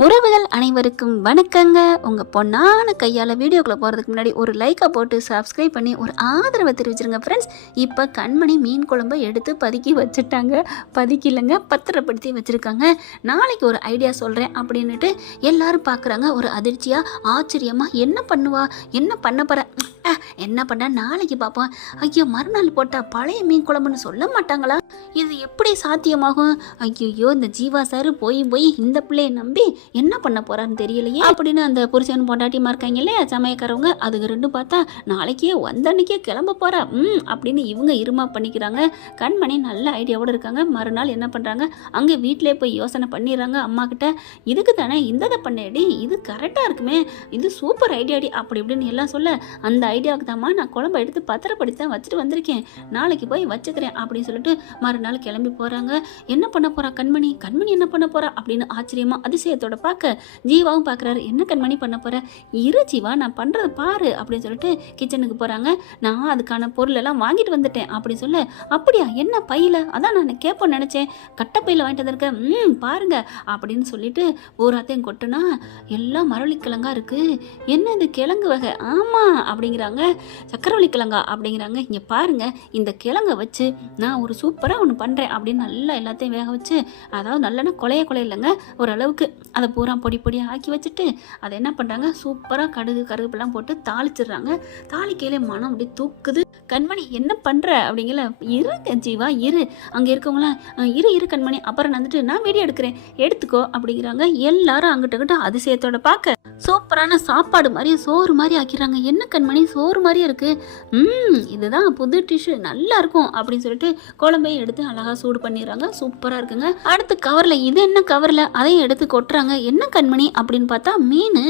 உறவுகள் அனைவருக்கும் வணக்கங்க. உங்கள் பொண்ணான கையால் வீடியோக்குள்ளே போகிறதுக்கு முன்னாடி ஒரு லைக்கை போட்டு சப்ஸ்கிரைப் பண்ணி ஒரு ஆதரவை தெரிவிச்சிருங்க ஃப்ரெண்ட்ஸ். இப்போ கண்மணி மீன் குழம்பை எடுத்து பதுக்கி வச்சுட்டாங்க. பதுக்கில்லைங்க, பத்திரப்படுத்தி வச்சுருக்காங்க. நாளைக்கு ஒரு ஐடியா சொல்கிறேன் அப்படின்னுட்டு எல்லாரும் பார்க்குறாங்க. ஒரு அதிர்ச்சியாக ஆச்சரியமாக என்ன பண்ணுவா, என்ன பண்ண போகிற, என்ன பண்ண நாளைக்கு பார்ப்போம். ஐயோ, மறுநாள் போட்டால் பழைய மீன் குழம்புன்னு சொல்ல மாட்டாங்களா? இது எப்படி சாத்தியமாகும்? ஐயோ, இந்த ஜீவா சார் போய் இந்த பிள்ளையை நம்பி என்ன பண்ண போறான்னு தெரியலையே அப்படின்னு அந்த புருஷன் பொண்டாட்டிமா இருக்காங்க இல்லையா சமயக்காரவங்க, அதுக்கு ரெண்டும் பார்த்தா நாளைக்கே வந்தன்னைக்கே கிளம்ப போறா அப்படின்னு இவங்க இருமா பண்ணிக்கிறாங்க. கண்மணி நல்ல ஐடியாவோட இருக்காங்க. மறுநாள் என்ன பண்றாங்க, அங்கே வீட்டிலே போய் யோசனை பண்ணிடுறாங்க அம்மா கிட்ட. இதுக்கு தானே இந்த பண்ணேடி, இது கரெக்டாக இருக்குமே, இது சூப்பர் ஐடியாடி அப்படி இப்படின்னு எல்லாம் சொல்ல, அந்த ஐடியாவுக்கு தாம்மா நான் குழம்பை எடுத்து பத்திரப்படுத்தி தான் வச்சுட்டு வந்திருக்கேன், நாளைக்கு போய் வச்சுக்கிறேன் அப்படின்னு சொல்லிட்டு மறுநாள் கிளம்பி போகிறாங்க. என்ன பண்ண போகிறா கண்மணி, கண்மணி என்ன பண்ண போகிறா அப்படின்னு ஆச்சரியமா அதிசயத்தோட பார்க்க ஜீவாவும் பார்க்குறாரு. என்ன கண்மணி பண்ண போகிற, இரு ஜீவா நான் பண்ணுறது பாரு அப்படின்னு சொல்லிட்டு கிச்சனுக்கு போகிறாங்க. நான் அதுக்கான பொருள் எல்லாம் வாங்கிட்டு வந்துட்டேன் அப்படின்னு சொல்ல, அப்படியா என்ன பையில், அதான் நான் கேட்போன்னு நினச்சேன், கட்டப்பையில் வாங்கிட்டு வந்திருக்கேன் பாருங்க அப்படின்னு சொல்லிட்டு பூராத்தையும் கொட்டுனா எல்லாம் மரவள்ளிக்கிழங்கா இருக்குது. என்ன இது கிழங்கு வகை, ஆமாம் அப்படிங்கிறாங்க, சக்கரவள்ளி கிழங்கா அப்படிங்கிறாங்க. இங்கே பாருங்க, இந்த கிழங்கை வச்சு நான் ஒரு சூப்பராக ஒன்று பண்ணுறேன் அப்படின்னு நல்லா எல்லாத்தையும் வேக வச்சு, அதாவது நல்லெண்ணெய் கொலைய இல்லைங்க, ஓரளவுக்கு அதை பூரா பொடி பொடியாக ஆக்கி வச்சுட்டு அதை என்ன பண்ணுறாங்க, சூப்பராக கடுகு கருவேப்பிலாம் போட்டு தாளிச்சிடுறாங்க. தாளிக்கையிலே மனம் அப்படி தூக்குது. கண்மணி என்ன பண்ணுற அப்படிங்கல, இரு ஜீவா இரு, அங்கே இருக்கவங்களாம் இரு கண்மணி, அப்புறம் வந்துட்டு நான் வீடியோ எடுக்கிறேன் எடுத்துக்கோ அப்படிங்கிறாங்க. எல்லாரும் அங்கிட்ட அதிசயத்தோட பார்க்க சூப்பரான சாப்பாடு மாதிரி சோறு மாதிரி ஆக்கிறாங்க. என்ன கண்மணி சோறு மாதிரியே இருக்குது, இதுதான் புது டிஷ்ஷு நல்லா இருக்கும் அப்படின்னு சொல்லிட்டு குழம்பையும் எடுத்து அழகாக சூடு பண்ணிடுறாங்க. சூப்பராக இருக்குங்க. அடுத்து கவரில், இது என்ன கவரில், அதையும் எடுத்து கொட்டுறாங்க. என்ன கண்மணி அப்படின்னு பார்த்தா மீன்.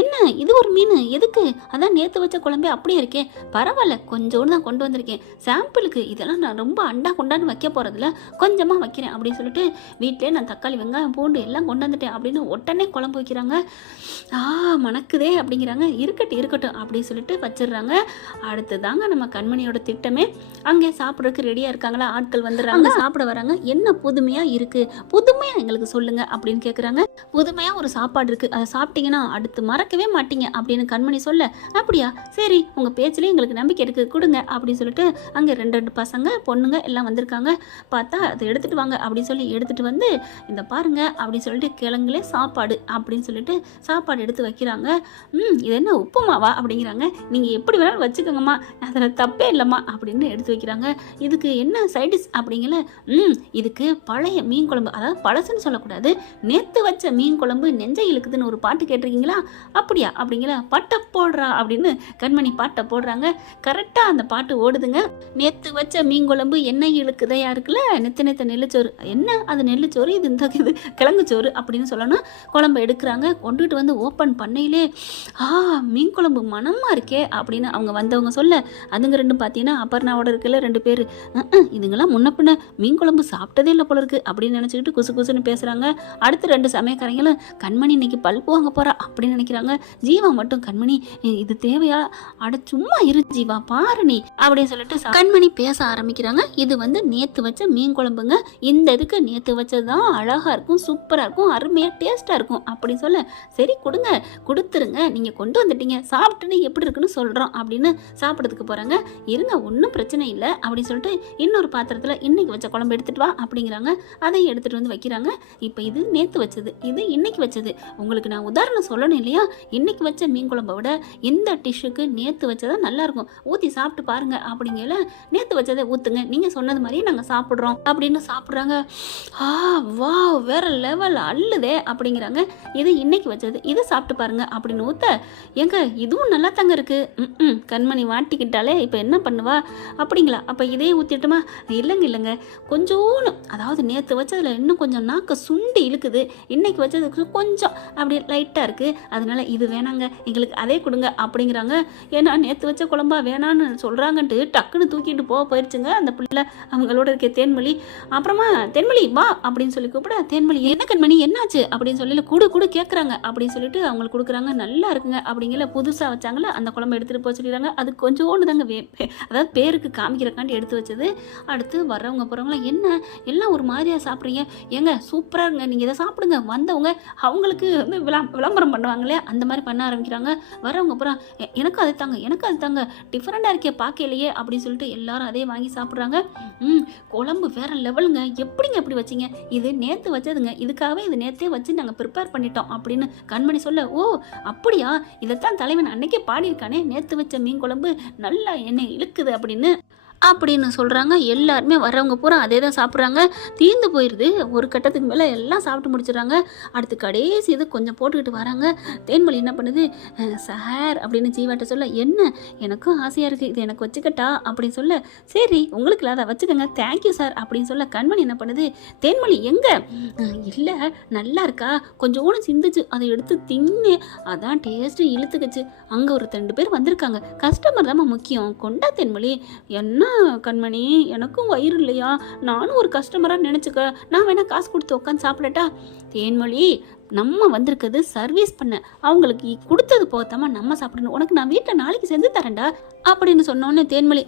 என்ன இது ஒரு மீன், எதுக்கு, அதான் நேற்று வச்ச குழம்பே அப்படியே இருக்கேன், பரவாயில்ல கொஞ்சோடு தான் கொண்டு வந்திருக்கேன் சாம்பிளுக்கு, இதெல்லாம் நான் ரொம்ப அண்டா கொண்டான்னு வைக்க போகிறதில்ல, கொஞ்சமாக வைக்கிறேன் அப்படின்னு சொல்லிட்டு வீட்டிலே நான் தக்காளி வெங்காயம் பூண்டு எல்லாம் கொண்டு வந்துட்டேன் அப்படின்னு உடனே குழம்பு வைக்கிறாங்க. மணக்குதே அப்படிங்கிறாங்க. இருக்கட்டும் அப்படின்னு சொல்லிட்டு வச்சிடுறாங்க. அடுத்து தாங்க நம்ம கண்மணியோட திட்டமே. அங்கே சாப்பிட்றதுக்கு ரெடியாக இருக்காங்களா, ஆட்கள் வந்துடுறாங்க, சாப்பிட வராங்க. என்ன புதுமையாக இருக்குது, புதுமையாக எங்களுக்கு சொல்லுங்க அப்படின்னு கேட்குறாங்க. புதுமையாக ஒரு சாப்பாடு இருக்குது, அதை சாப்பிட்டீங்கன்னா அடுத்து மறக்கவே மாட்டீங்க அப்படின்னு கண்மணி சொல்ல, அப்படியா சரி உங்கள் பேச்சிலே எங்களுக்கு நம்பிக்கை இருக்குது கொடுங்க அப்படின்னு சொல்லிட்டு அங்கே ரெண்டு பசங்க பொண்ணுங்க எல்லாம் வந்திருக்காங்க. பார்த்தா அதை எடுத்துகிட்டு வாங்க அப்படின்னு சொல்லி எடுத்துகிட்டு வந்து, இந்த பாருங்க அப்படின்னு சொல்லிட்டு கிழங்குலே சாப்பாடு அப்படின்னு சொல்லிட்டு சாப்பாடு எடுத்து வைக்கிறாங்க. இது என்ன உப்புமாவா அப்படிங்கிறாங்க. நீங்கள் எப்படி வேணாலும் வச்சுக்கோங்கம்மா, அதில் தப்பே இல்லைம்மா அப்படின்னு எடுத்து வைக்கிறாங்க. இதுக்கு என்ன சைடிஷ் அப்படிங்கல, இதுக்கு பழைய மீன் குழம்பு, அதாவது பழசுன்னு சொல்லக்கூடாது, நேற்று வச்ச மீன் குழம்பு நெஞ்சை இழுக்குதுன்னு ஒரு பாட்டு கேட்டிருக்கீங்களா, அப்படியா அப்படிங்களா, பட்டை போடுறா அப்படின்னு கண்மணி பாட்டை போடுறாங்க. கரெக்டாக அந்த பாட்டு ஓடுதுங்க. நேற்று வச்ச மீன் குழம்பு எண்ணெய் இழுக்குதையா இருக்குல்ல, நெத்த நெல்லுச்சோறு, என்ன அது நெல்லுச்சோறு, இது இந்த இது கிழங்குச்சோறு அப்படின்னு சொல்லணும். குழம்பு எடுக்கிறாங்க. கொண்டுகிட்டு வந்து ஓப்பன் பண்ணையிலே மீன் குழம்பு மனமாக இருக்கே அப்படின்னு அவங்க வந்தவங்க சொல்ல, அதுங்க ரெண்டும் பார்த்தீங்கன்னா அபர்ணாவோட இருக்குல்ல ரெண்டு பேர், இதுங்கெல்லாம் முன்ன பின்ன மீன் குழம்பு சாப்பிட்டதே இல்லை போல இருக்கு அப்படின்னு நினச்சிக்கிட்டு குசு குசுன்னு பேசுகிறாங்க. அடுத்து ரெண்டு சமயக்காரங்களும் கண்மணி இன்னைக்கு பல்ப்பு வாங்க போகிறா அப்படின்னு நினைக்கிறாங்க. ஜீவா மட்டும், கண்மணி இது தேவையா, அட சும்மா இரு ஜீவா பாரு நீ அப்படின்னு சொல்லிட்டு கண்மணி பேச ஆரம்பிக்கிறாங்க. இது வந்து நேற்று வச்ச மீன் குழம்புங்க, இந்த இதுக்கு நேற்று வச்சது தான் அழகாக இருக்கும், சூப்பராக இருக்கும், அருமையாக டேஸ்ட்டாக இருக்கும் அப்படின்னு சொல்ல, சரி கொடுங்க கொடுத்துருங்க, நீங்கள் கொண்டு வந்துட்டீங்க, சாப்பிட்டுன்னு எப்படி இருக்குன்னு சொல்கிறோம் அப்படின்னு சாப்பிட்றதுக்கு போகிறாங்க. இருங்க ஒன்றும் பிரச்சனை இல்லை அப்படின்னு சொல்லிட்டு இன்னொரு பாத்திரத்தில் இன்னைக்கு வச்ச குழம்பு எடுத்துகிட்டு வா அப்படிங்கிறாங்க. அதையும் எடுத்துகிட்டு வந்து வைக்கிறாங்க. இப்போ இது நேற்று வச்சது, இது இன்னைக்கு வச்சது, உங்களுக்கு நான் உதாரணம் சொல்லணும் இல்லையா, இன்னைக்கு வச்ச மீன் குழம்பை விட இந்த டிஷ்ஷுக்கு நேற்று வச்சதான் நல்லாயிருக்கும், ஊற்றி சாப்பிட்டு பாருங்க அப்படிங்கல, நேற்று வச்சதை ஊற்றுங்க, நீங்கள் சொன்னது மாதிரியே நாங்கள் சாப்பிட்றோம் அப்படின்னு சாப்பிட்றாங்க. வா வேற லெவல் அள்ளுதே அப்படிங்கிறாங்க. இது இன்னைக்கு வச்சது, இதை சாப்பிட்டு பாருங்க அப்படின்னு ஊற்ற, எங்க இதுவும் நல்லா தாங்க இருக்குது, கண்மணி வாட்டிக்கிட்டாலே இப்போ என்ன பண்ணுவா அப்படிங்களா, அப்போ இதே ஊற்றிட்டுமா, இல்லைங்க கொஞ்சோன்னு, அதாவது நேற்று வச்சதில் இன்னும் கொஞ்சம் நாக்க சுண்டி இழுக்குது, இன்னைக்கு வச்சதுக்கு கொஞ்சம் அப்படி லைட்டாக இருக்குது, அதனால இது வேணாங்க எங்களுக்கு அதே கொடுங்க அப்படிங்கிறாங்க. ஏன்னா நேற்று வச்ச குழம்பா வேணான்னு சொல்கிறாங்கன்ட்டு டக்குன்னு தூக்கிட்டு போயிடுச்சுங்க அந்த பிள்ளை. அவங்களோட இருக்க தேன்மொழி, அப்புறமா தேன்மொழி வா அப்படின்னு சொல்லி கூப்பிட, தேன்மொழி என்ன கண்மணி என்னாச்சு அப்படின்னு சொல்லி கூட கேட்குறாங்க அப்படின்னு சொல்லிட்டு அவங்களுக்கு அவங்களுக்கு கொடுக்குறாங்க. நல்லா இருக்குங்க அப்படிங்கிற புதுசாக வச்சாங்களே அந்த குழம்பு எடுத்துகிட்டு போக சொல்லிடுறாங்க. அது கொஞ்சோண்டு தாங்க அதாவது பேருக்கு காமிக்கிறக்காண்டி எடுத்து வச்சது. அடுத்து வர்றவங்க போகிறவங்களாம் என்ன எல்லாம் ஒரு மாதிரியாக சாப்பிட்றீங்க, ஏங்க சூப்பராக இருங்க, நீங்கள் இதை சாப்பிடுங்க. வந்தவங்க அவங்களுக்கு வந்து விளம்பரம் பண்ணுவாங்க இல்லையா, அந்த மாதிரி பண்ண ஆரம்பிக்கிறாங்க. வரவங்க அப்புறம் எனக்கு அது தாங்க, எனக்கு அது தாங்க, டிஃப்ரெண்ட்டாக இருக்கே பார்க்கலையே அப்படின்னு சொல்லிட்டு எல்லாரும் அதே வாங்கி சாப்பிட்றாங்க. குழம்பு வேற லெவலுங்க, எப்படிங்க எப்படி வச்சிங்க, இது நேற்று வச்சதுங்க, இதுக்காகவே இது நேற்றே வச்சு நாங்கள் ப்ரிப்பேர் பண்ணிட்டோம் அப்படின்னு கண்மணி சொல்ல, ஓ அப்படியா, இதைத்தான் தலைவன் அன்னைக்கே பாடியிருக்கானே, நேற்று வச்ச மீன் குழம்பு நல்லா என்னை இழுக்குது அப்படின்னு சொல்கிறாங்க. எல்லாருமே வரவங்க பூரா அதே தான் சாப்பிட்றாங்க. தீர்ந்து போயிடுது. ஒரு கட்டத்துக்கு மேலே எல்லாம் சாப்பிட்டு முடிச்சிடுறாங்க. அடுத்து கடைசி இது கொஞ்சம் போட்டுக்கிட்டு வராங்க. தேன்மொழி என்ன பண்ணுது, சார் அப்படின்னு ஜீவாட்ட சொல்ல, என்ன எனக்கும் ஆசையாக இருக்குது, இது எனக்கு வச்சுக்கட்டா அப்படின்னு சொல்ல, சரி உங்களுக்கு இல்லாத வச்சுக்கோங்க, தேங்க்யூ சார் அப்படின்னு சொல்ல, கண்மணி என்ன பண்ணுது, தேன்மொழி எங்கே, இல்லை நல்லா இருக்கா, கொஞ்சோன்னு சிந்துச்சு, அதை எடுத்து தின்னு, அதான் டேஸ்ட்டு இழுத்துக்குச்சு, அங்கே ஒரு 2 பேர் வந்திருக்காங்க, கஸ்டமர் தான் முக்கியம், கொண்டா தேன்மொழி. என்ன கண்மணி, எனக்கும் வயிறு இல்லையா, நானும் ஒரு கஸ்டமராக நினச்சிக்க, நான் வேணா காசு கொடுத்து உட்காந்து சாப்பிடட்டா. தேன்மொழி நம்ம வந்திருக்கிறது சர்வீஸ் பண்ண, அவங்களுக்கு கொடுத்தது போத்தாம நம்ம சாப்பிடணும், உனக்கு நான் வீட்டில் நாளைக்கு செஞ்சு தரேன்டா அப்படின்னு சொன்னோன்னே தேன்மொழி,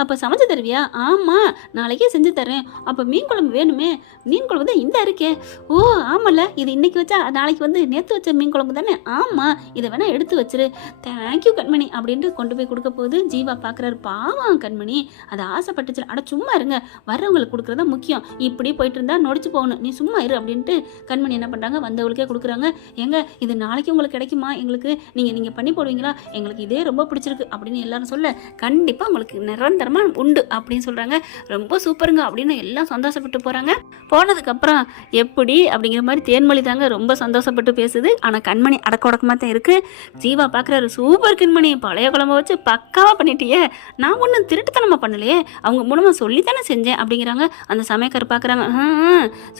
அப்போ சமைச்சு தருவியா, ஆமாம் நாளைக்கே செஞ்சு தரேன், அப்போ மீன் குழம்பு வேணுமே, மீன் குழம்பு தான் இந்த இருக்கே, ஓ ஆமாம்ல இது இன்னைக்கு வச்சா நாளைக்கு வந்து நேற்று வச்ச மீன் குழம்பு தானே, ஆமாம் இதை வேணா எடுத்து வச்சிரு, தேங்க்யூ கண்மணி அப்படின்ட்டு கொண்டு போய் கொடுக்க போகுது. ஜீவா பார்க்குறாரு, பாவம் கண்மணி அதை ஆசைப்பட்டுச்சு, அட சும்மா இருங்க, வர்றவங்களுக்கு கொடுக்குறதா முக்கியம், இப்படி போயிட்டு இருந்தா நொடிச்சு போகணும், நீ சும்மா இரு அப்படின்ட்டு கண்மணி என்ன பண்ணுறாங்க, வந்தவங்களுக்கே கொடுக்குறாங்க. ஏங்க இது நாளைக்கு உங்களுக்கு கிடைக்குமா, எங்களுக்கு நீங்கள் பண்ணி போடுவீங்களா, எங்களுக்கு இதே ரொம்ப பிடிச்சிருக்கு அப்படின்னு எல்லாரும் சொல்ல, கண்டிப்பாக உங்களுக்கு நிரந்தரமாக உண்டு அப்படின்னு சொல்கிறாங்க. ரொம்ப சூப்பருங்க அப்படின்னு எல்லாம் சந்தோஷப்பட்டு போகிறாங்க. போனதுக்கப்புறம் எப்படி அப்படிங்கிற மாதிரி தேன்மொழி தாங்க ரொம்ப சந்தோஷப்பட்டு பேசுது. ஆனால் கண்மணி அடக்க உடக்கமாக தான் இருக்குது. ஜீவா பார்க்குறாரு, சூப்பர் கண்மணி, பழைய குழம்பு வச்சு பக்காவாக பண்ணிட்டியே, நான் ஒன்றும் திருட்டுத்தனமாக பண்ணலையே, அவங்க மூலமாக சொல்லித்தானே செஞ்சேன் அப்படிங்கிறாங்க. அந்த சமயக்காரர் பார்க்குறாங்க,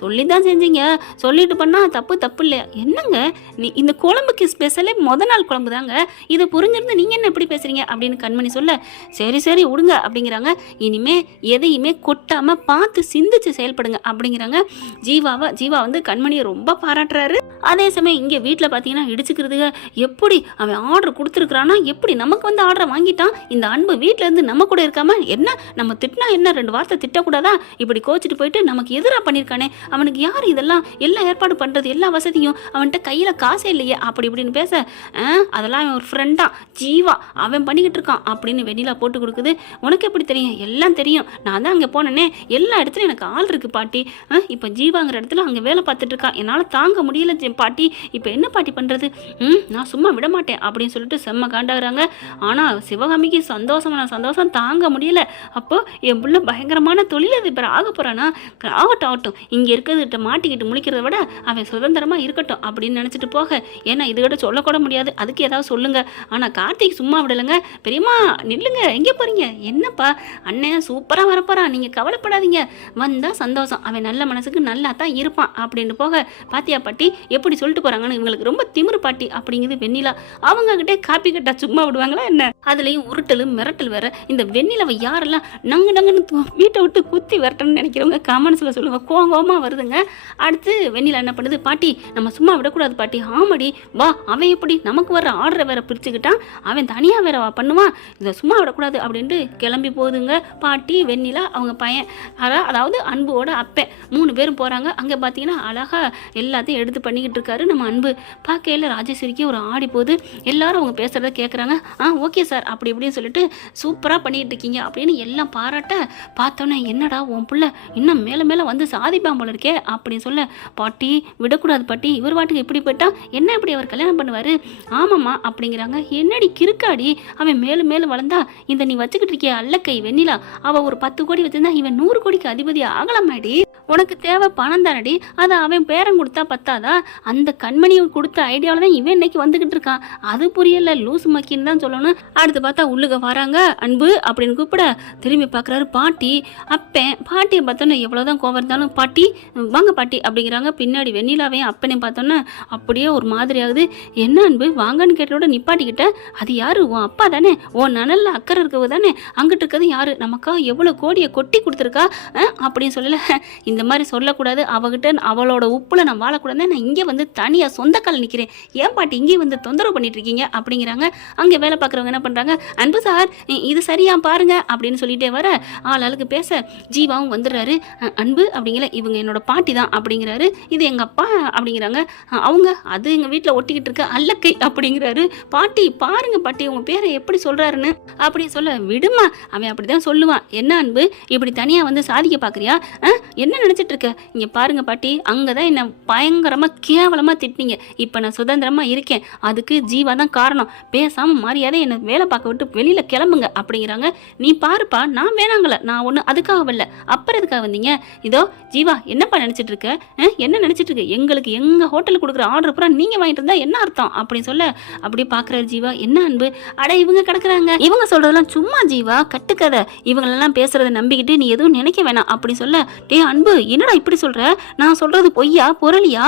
சொல்லி தான் செஞ்சீங்க, சொல்லிட்டு பண்ணால் தப்பு இல்லையா, என்னங்க நீ இந்த குழம்புக்கு ஸ்பெஷலே நாள் குழம்பு தாங்க, இதை புரிஞ்சிருந்து நீங்கள் என்ன எப்படி பேசுகிறீங்க அப்படின்னு கண்மணி சொல்ல, சரி விடுங்க அப்படிங்கிறாங்க. இனிமே எதையுமே கொட்டாமல் பார்த்து சிந்திச்சு செயல்படுங்க அப்படிங்கிறாங்க. ஜீவா வந்து கண்மணியை ரொம்ப பாராட்டுறாரு. அதே சமயம் இங்கே வீட்டில் பார்த்தீங்கன்னா இடிச்சுக்கிறதுங்க, எப்படி அவன் ஆர்டர் கொடுத்துருக்குறான்னா, எப்படி நமக்கு வந்து ஆர்டரை வாங்கிட்டான், இந்த அன்பு வீட்டில் இருந்து நம்ம கூட இருக்காம, என்ன நம்ம திட்டினா என்ன 2 வார்த்தை திட்டக்கூடாதா, இப்படி கோச்சிட்டு போயிட்டு நமக்கு எதிராக பண்ணியிருக்கானே, அவனுக்கு யார் இதெல்லாம் எல்லாம் ஏற்பாடு பண்ணுறது, எல்லா வசதியும் அவன்கிட்ட கையில் காசே இல்லையே அப்படி இப்படின்னு பேச, அதெல்லாம் அவன் ஒரு ஃப்ரெண்டா ஜீவா அவன் பண்ணிக்கிட்டு இருக்கான் அப்படின்னு வெண்ணிலா போட்டு கொடுக்குது. உனக்கு எப்படி தெரியும், எல்லாம் தெரியும், நான் தான் அங்கே போனேனே, எல்லா இடத்துலையும் எனக்கு ஆள் இருக்கு பாட்டி, இப்போ ஜீவாங்கிற இடத்துல அங்கே வேலை பார்த்துட்டு இருக்கான், என்னால் தாங்க முடியல பாட்டி, இப்போ என்ன பாட்டி பண்ணுறது, நான் சும்மா விட மாட்டேன் அப்படின்னு சொல்லிட்டு செம்ம காண்டாகிறாங்க. ஆனால் சிவகாமிக்கு சந்தோஷம் தாங்க முடியல. அப்போ என் புள்ள பயங்கரமான தொழிலதிபர் ஆக போகிறானா, ஆகட்டும் இங்கே இருக்கிறதுகிட்ட மாட்டிக்கிட்டு முழிக்கிறத விட அவன் சுதந்திரமாக இருக்கட்டும் அப்படின்னு நினச்சிட்டு போக, ஏன்னா இதுகிட்ட சொல்லக்கூட முடியாது, அதுக்கு ஏதாவது சொல்லுங்க. ஆனால் கார்த்திக் சும்மா விடலைங்க, பெரியம்மா நில்லுங்க, எங்கே போகிறீங்க, என்னப்பா அண்ணன் சூப்பராக வரப்போறான், நீங்கள் கவலைப்படாதீங்க, வந்தால் சந்தோஷம், அவன் நல்ல மனசுக்கு நல்லா தான் இருப்பான் அப்படின்னு போக, பாத்தியா பாட்டி எப்படி சொல்லிட்டு போகிறாங்கன்னு, இவங்களுக்கு ரொம்ப திமிரு பாட்டி அப்படிங்குது வெண்ணிலா. அவங்ககிட்டே காப்பி கட்டா சும்மா விடுவாங்களா என்ன, அதுலேயும் உருட்டலும் மிரட்டல் வேற. இந்த வெண்ணிலாவை யாரெல்லாம் நங்குன்னு வீட்டை விட்டு குத்தி விரட்டணும்னு நினைக்கிறவங்க கமெண்ட்ஸில் சொல்லுங்க, கோவமாக வருதுங்க. அடுத்து வெண்ணிலா என்ன பண்ணுது, பாட்டி நம்ம சும்மா விடக்கூடாது பாட்டி, ஆமாடி வா, அவன் எப்படி நமக்கு வர ஆர்டரை வேற பிரிச்சுக்கிட்டான், அவன் தனியாக வேற பண்ணுவான், இதை சும்மா விடக்கூடாது அப்படின்ட்டு கிளம்பி போகுதுங்க. பாட்டி வெண்ணிலா அவங்க பையன், அதாவது அன்புவோட அப்பன் 3 பேரும் போகிறாங்க. அங்கே பார்த்தீங்கன்னா அழகாக எல்லாத்தையும் எடுத்து பண்ணிக்கிட்டு இருக்காரு நம்ம அன்பு. பார்க்கையில் ராஜேஸ்வரிக்கு ஒரு ஆடி போகுது. எல்லாரும் அவங்க பேசுகிறத கேட்குறாங்க. ஓகே சார் அப்படி இப்படின்னு சொல்லிட்டு சூப்பராக பண்ணிக்கிட்டு இருக்கீங்க அப்படின்னு எல்லாம் பாராட்ட, பார்த்தோன்னே என்னடா உன் பிள்ளை இன்னும் மேலே வந்து சாதிப்பான் போல இருக்கே அப்படின்னு சொல்ல, பாட்டி விடக்கூடாது பாட்டி, இவர் வாட்டுக்கு இப்படி போயிட்டா என்ன இப்படி அவர் கல்யாணம் பண்ணுவார், ஆமாம்மா அப்படிங்கிறாங்க. என்னடி கிறுக்காடி, அவன் மேலும் வளர்ந்தா இந்த நீ வச்சுக்கிட்டு இருக்கிய அல்லக்கை வெண்ணிலா, அவள் ஒரு 10 கோடி வச்சிருந்தா இவன் 100 கோடிக்கு அதிபதி ஆகலாமாடி, உனக்கு தேவை பணம் தானடி, அதை அவன் பேரன் கொடுத்தா பத்தாதா, அந்த கண்மணியை கொடுத்த ஐடியாவில் தான் இவன் இன்னைக்கு வந்துக்கிட்டு இருக்கான், அது புரியல லூசு மக்கின்னு தான் சொல்லணும். அடுத்து பார்த்தா உள்ளுக வராங்க அன்பு அப்படின்னு கூப்பிட, திரும்பி பார்க்குறாரு பாட்டி அப்பன். பாட்டியை பார்த்தோன்னே எவ்வளோதான் கோவம் இருந்தாலும் பாட்டி வாங்க பாட்டி அப்படிங்கிறாங்க. பின்னாடி வெண்ணிலாவையும் அப்பனையும் பார்த்தோன்னே அப்படியே ஒரு மாதிரி ஆகுது. என்ன அன்பு வாங்கன்னு கேட்டோட நிப்பாட்டிக்கிட்ட, அது யாரு உன் அப்பா தானே, உன் நனல்ல அக்கறை இருக்கவ தானே, அங்கிட்டு இருக்கிறது யாரு, நமக்கா எவ்வளோ கோடியை கொட்டி கொடுத்துருக்கா அப்படின்னு சொல்லல, இந்த மாதிரி சொல்லக்கூடாது, அவகிட்ட அவளோட உப்புல நான் வாழக்கூடாது, நான் இங்கே வந்து தனியாக சொந்த கால நிற்கிறேன், ஏன் பாட்டி இங்கே வந்து தொந்தரவு பண்ணிட்டு இருக்கீங்க அப்படிங்கிறாங்க. அங்கே வேலை பார்க்குறவங்க என்ன பண்ணுறாங்க, அன்பு சார் இது சரியா பாருங்க அப்படின்னு சொல்லிட்டே வர ஆளுக்கு பேச ஜீவாவும் வந்துடுறாரு. அன்பு அப்படிங்கிற இவங்க என்னோட பாட்டி தான் அப்படிங்கிறாரு. இது எங்கள் அப்பா அப்படிங்கிறாங்க. அவங்க அது எங்கள் வீட்டில் ஒட்டிக்கிட்டு இருக்க அல்லக்கை அப்படிங்கிறாரு. பாட்டி பாருங்க பாட்டி உங்கள் பேரை எப்படி சொல்கிறாருன்னு அப்படி சொல்ல, விடுமா அவன் அப்படி தான் சொல்லுவான். என்ன அன்பு இப்படி தனியாக வந்து சாதிக்க பார்க்குறியா, என்ன நினச்சிட்டு இருக்க, இங்கே பாருங்க பாட்டி அங்கே தான் என்னை பயங்கரமாக கேவலமாக திட்டினீங்க, இப்போ நான் சுதந்திரமாக இருக்கேன், அதுக்கு ஜீவா தான் காரணம், பேசாமல் மரியாதை என்னை வேலை பார்க்க விட்டு வெளியில் கிளம்புங்க அப்படிங்கிறாங்க. நீ பாருப்பா நான் வேணாங்கள, நான் ஒன்று அதுக்காக வரல, அப்புறம் எதுக்காக வந்தீங்க, இதோ ஜீவா என்னப்பா நினச்சிட்டு இருக்க, என்ன நினச்சிட்டு இருக்க, எங்களுக்கு எங்கள் ஹோட்டலுக்கு கொடுக்குற ஆர்டர் பூரா நீங்கள் வாங்கிட்டு இருந்தா என்ன அர்த்தம் அப்படின்னு சொல்ல, அப்படியே பார்க்குறாரு ஜீவா. என்ன அன்பு, அட இவங்க கிடக்குறாங்க, இவங்க சொல்கிறதெல்லாம் சும்மா ஜீவா கட்டுக்கதை, இவங்களெல்லாம் பேசுகிறத நம்பிக்கிட்டு நீ எதுவும் நினைக்க வேணாம் அப்படி சொல்ல, டே அன்பு என்னடா இப்படி சொல்கிற, நான் சொல்கிறது பொய்யா பொருளியா,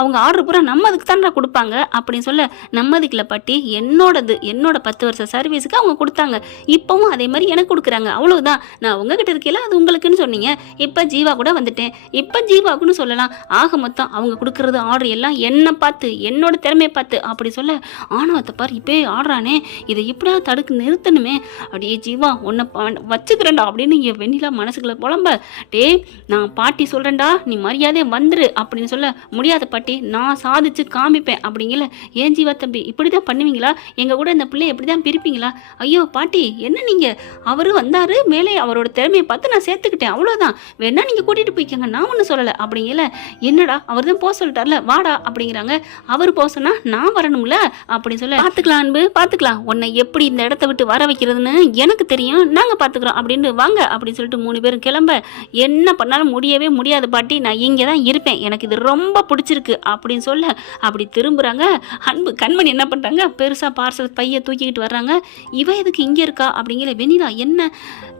அவங்க ஆர்டர் பூரா நம்ம அதுக்கு தான்டா கொடுப்பாங்க அப்படின்னு சொல்ல, நம்மதுக்குல பாட்டி என்னோடது, என்னோட 10 வருஷ சர்வீஸுக்கு அவங்க கொடுத்தாங்க, இப்போவும் அதே மாதிரி எனக்கு கொடுக்குறாங்க, அவ்வளவுதான், நான் உங்ககிட்ட இருக்கல அது உங்களுக்குன்னு சொன்னீங்க, இப்போ ஜீவா கூட வந்துட்டேன், இப்போ ஜீவாக்குன்னு சொல்லலாம், ஆக மொத்தம் அவங்க கொடுக்கறது ஆர்டர் எல்லாம் என்னை பார்த்து என்னோட திறமையை பார்த்து அப்படி சொல்ல, ஆணவத்தை பாரு இப்போ ஆடுறானே, இதை எப்படியா தடுக்கு நிறுத்தணுமே, அப்படியே ஜீவா உன்னை வச்சுக்கிறேன்டா அப்படின்னு என் வெண்ணிலா மனசுக்குள்ள புலம்ப, டே நான் பாட்டி சொல்கிறேன்டா நீ மரியாதையை வந்துரு அப்படின்னு சொல்ல, முடியாத பாட்டி நான் சாதிச்சு காமிப்பேன் அப்படிங்கல, ஏன் ஜீவா தம்பி இப்படி தான் பண்ணுவீங்களா, எங்கள் கூட இந்த பிள்ளை எப்படி தான் பிரிப்பீங்களா, ஐயோ பாட்டி என்ன நீங்கள், அவரு வந்தார் மேலே அவரோட திறமையை பார்த்து நான் சேர்த்துக்கிட்டேன் அவ்வளோதான், வேணா நீங்கள் கூட்டிகிட்டு போய்க்கங்க நான் ஒன்றும் சொல்லலை அப்படிங்கல, என்னடா அவர் தான் போக சொல்லிட்டார்ல வாடா அப்படிங்கிறாங்க, அவர் போக சொன்னா நான் வரணும்ல அப்படின்னு சொல்ல, பார்த்துக்கலாம் அன்பு பார்த்துக்கலாம், உன்னை எப்படி இந்த இடத்த விட்டு வர வைக்கிறதுன்னு எனக்கு தெரியும், நாங்கள் பார்த்துக்குறோம் அப்படின்னு வாங்க அப்படின்னு சொல்லிட்டு 3 பேரும் கிளம்ப, என்ன பண்ணாலும் முடியவே முடியாது பாட்டி, நான் இங்கே தான் இருப்பேன், எனக்கு இது ரொம்ப பிடிச்சிருக்கு அப்படின்னு சொல்ல, அப்படி திரும்புகிறாங்க. அன்பு கண்மணி என்ன பண்ணுறாங்க, பெருசாக பார்சல் பையை தூக்கிக்கிட்டு வர்றாங்க. இவ எதுக்கு இங்கே இருக்கா அப்படிங்கிற, வெண்ணிலா என்ன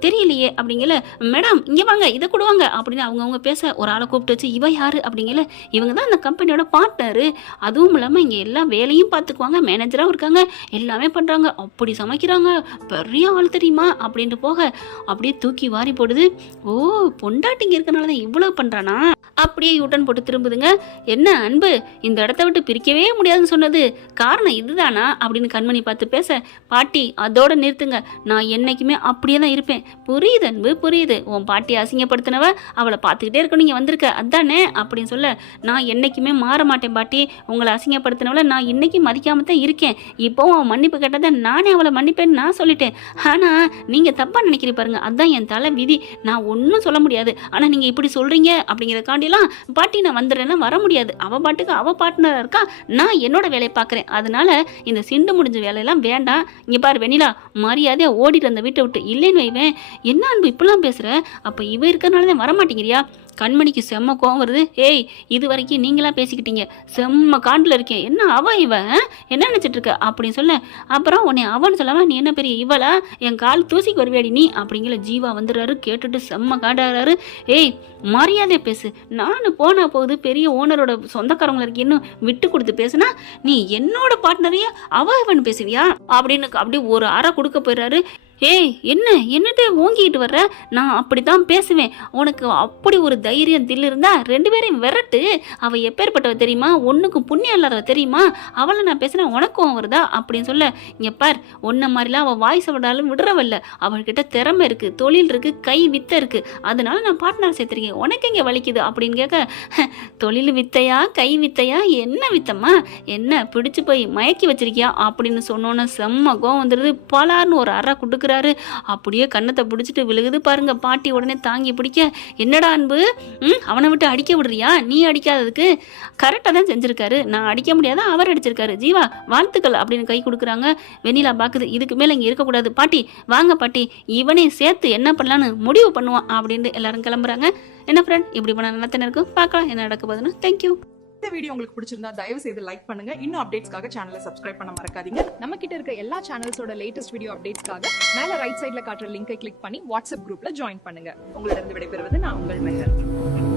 தெரியலையே அப்படிங்கல, மேடம் இங்கே வாங்க இதை கொடுவாங்க அப்படின்னு அவங்கவுங்க பேச, ஒரு ஆளை கூப்பிட்டு வச்சு, இவ யாரு அப்படிங்கல, இவங்க தான் அந்த கம்பெனியோட பார்ட்னரு, அதுவும் இல்லாமல் இங்கே எல்லா வேலையும் பார்த்துக்குவாங்க, மேனேஜராகவும் இருக்காங்க, எல்லாமே பண்ணுறாங்க, அப்படி சமைக்கிறாங்க, பெரிய ஆள் தெரியுமா அப்படின்ட்டு போக அப்படியே தூக்கி வாரி போடுது. ஓ பொண்டாட்டிங்க இருக்கனால தான் இவ்வளோ பண்ணுறானா, அப்படியே யூட்டன் போட்டு திரும்புதுங்க. என்ன அன்பு இந்த இடத்த விட்டு பிரிக்கவே முடியாதுன்னு சொன்னது காரணம் இதுதானா அப்படின்னு கண்மணி பார்த்து பேச, பாட்டி அதோட நிறுத்துங்க, நான் என்னைக்குமே அப்படியே தான் இருப்பேன், புரியுது அன்பு புரியுது, உன் பாட்டி அசிங்கப்படுத்தினவ அவளை பார்த்துக்கிட்டே இருக்க நீங்கள் வந்திருக்க அதானே அப்படின்னு சொல்ல, நான் என்னைக்குமே மாற மாட்டேன் பாட்டி, உங்களை அசிங்கப்படுத்தினவளை நான் இன்னைக்கு மதிக்காம தான் இருக்கேன், இப்போ அவன் மன்னிப்பு கேட்டதை நானே அவளை மன்னிப்பேன்னு நான் சொல்லிட்டேன், ஆனால் நீங்கள் தப்பாக நினைக்கிறீ பாருங்க, அதுதான் என் தலை விதி, நான் ஒன்றும் சொல்ல முடியாது, ஆனால் நீங்கள் இப்படி சொல்கிறீங்க அப்படிங்கிறதுக்காண்டிலாம் பாட்டி நான் வந்துடுறேன்னா வர முடியாது, அவள் பாட்டுக்கு அவள் பார்ட்னராக இருக்கா, நான் என்னோட வேலையை பார்க்குறேன், அதனால இந்த சிண்டு முடிஞ்ச வேலையெல்லாம் வேண்டாம், இங்கே பாரு வெண்ணிலா மரியாதையாக ஓடிட்டு அந்த வீட்டை விட்டு, இல்லைன்னு வைவேன், என்ன அன்பு இப்படிலாம் பேசுகிற, அப்போ இவ இருக்கிறனால தான் வரமாட்டேங்கிறியா, கண்மணிக்கு செம்ம கோவம் வருது. ஏய் இது வரைக்கும் நீங்களா பேசிக்கிட்டீங்க, செம்ம காண்டில் இருக்கேன், என்ன அவ இவ என்ன நினச்சிட்டு இருக்க அப்படின்னு சொல்ல, அப்புறம் உன்னை அவன்னு சொல்லாமல் நீ என்ன பெரிய இவளா, என் கால் தூசிக்கு வருவியாடி நீ அப்படிங்கிற ஜீவா வந்துடுறாரு. கேட்டுட்டு செம்ம காண்டாடுறாரு. ஏய் மரியாதை பேசு, நான் போனா போகுது பெரிய ஓனரோட சொந்தக்காரங்களை இருக்கேன்னு விட்டு கொடுத்து பேசுனா, நீ என்னோட பார்ட்னரையே அவ இவன் பேசுவியா அப்படின்னு அப்படி ஒரு அறை கொடுக்க போயிடுறாரு. ஏய் என்னட்டு ஓங்கிக்கிட்டு வர்ற, நான் அப்படி தான் பேசுவேன், உனக்கு அப்படி ஒரு தைரியம் தில் இருந்தா 2 பேரையும் விரட்டு, அவள் எப்பேற்பட்டவ தெரியுமா, ஒன்றுக்கும் புண்ணியம் இல்லாதவ தெரியுமா, அவளை நான் பேசுகிறேன் உனக்கும் வருதா அப்படின்னு சொல்ல, இங்கே பார் ஒன்றை மாதிரிலாம் அவள் வாய்ஸ் விடாலும் விடுறவல்ல, அவள்கிட்ட திறமை இருக்குது, தொழில் இருக்குது, கை வித்தை இருக்குது, அதனால நான் பார்ட்னர் சேர்த்துருக்கேன், உனக்கு இங்கே வலிக்குது அப்படின்னு கேட்க, தொழில் வித்தையா கை வித்தையா என்ன வித்தம்மா, என்ன பிடிச்சு போய் மயக்கி வச்சிருக்கியா அப்படின்னு சொன்னோன்னே செம்ம கோவம் வந்துடுது. பலார்னு ஒரு அறை கொடுக்க, அப்படியே கண்ணத்தை பிடிச்சிட்டு விழுகுது பாருங்க. பாட்டி உடனே தாங்கி பிடிக்க, என்னடா அன்பு அவனை விட்டு அடிக்க விடுறியா, நீ அடிக்காததுக்கு கரெக்டாக தான் செஞ்சிருக்காரு, நான் அடிக்க முடியாத அவர் அடிச்சிருக்காரு, ஜீவா வாழ்த்துக்கள் அப்படின்னு கை கொடுக்குறாங்க. வெண்ணிலா பாக்குது, இதுக்கு மேலே இங்கே இருக்கக்கூடாது பாட்டி, வாங்க பாட்டி இவனே சேர்த்து என்ன பண்ணலான்னு முடிவு பண்ணுவான் அப்படின்ட்டு எல்லாரும் கிளம்புறாங்க. என்ன ஃப்ரெண்ட் இப்படி பண்ண நல்லா இருக்கும், பார்க்கலாம் என்ன நடக்க போகுதுன்னு. தேங்க்யூ. இந்த வீடியோ உங்களுக்கு பிடிச்சிருந்தா தயவு செய்து லைக் பண்ணுங்க. இன்னும் அப்டேட்ஸ்க்காக சேனலை சப்ஸ்கிரைப் பண்ண மறக்காதீங்க. நம்ம கிட்ட இருக்க எல்லா சேனல்ஸோட லேட்டஸ்ட் வீடியோ அப்டேட்ஸ்க்காக மேல ரைட் சைடுல காட்டுற லிங்கை கிளிக் பண்ணி வாட்ஸ்அப் குரூப்ல ஜாயின் பண்ணுங்க. உங்களிடம் விடைபெறுவது நான் உங்கள் மெஹர்.